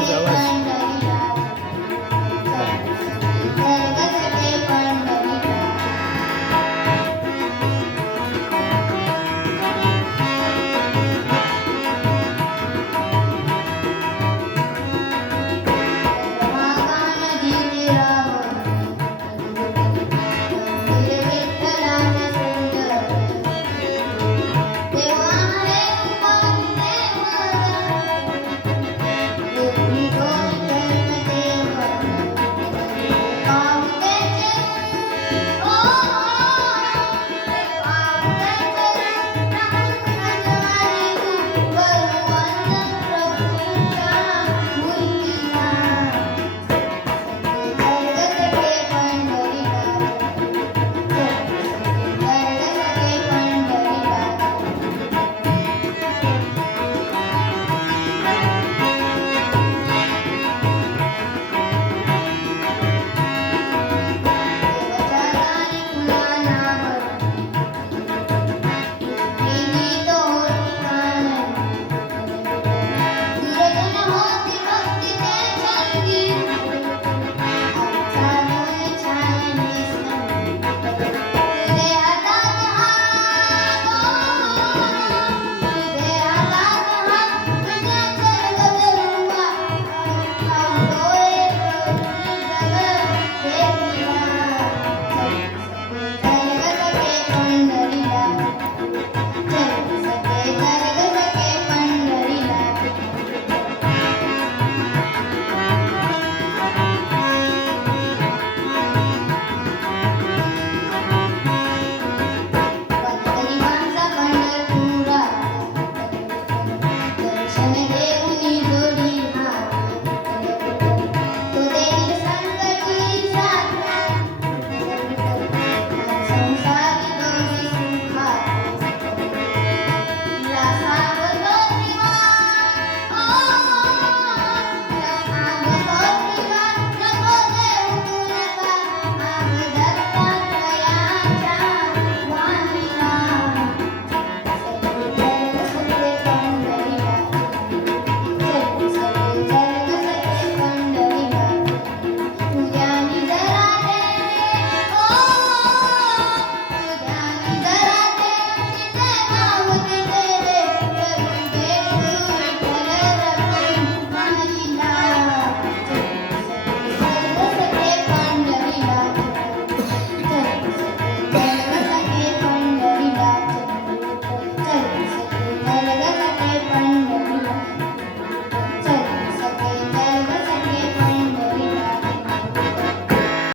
哎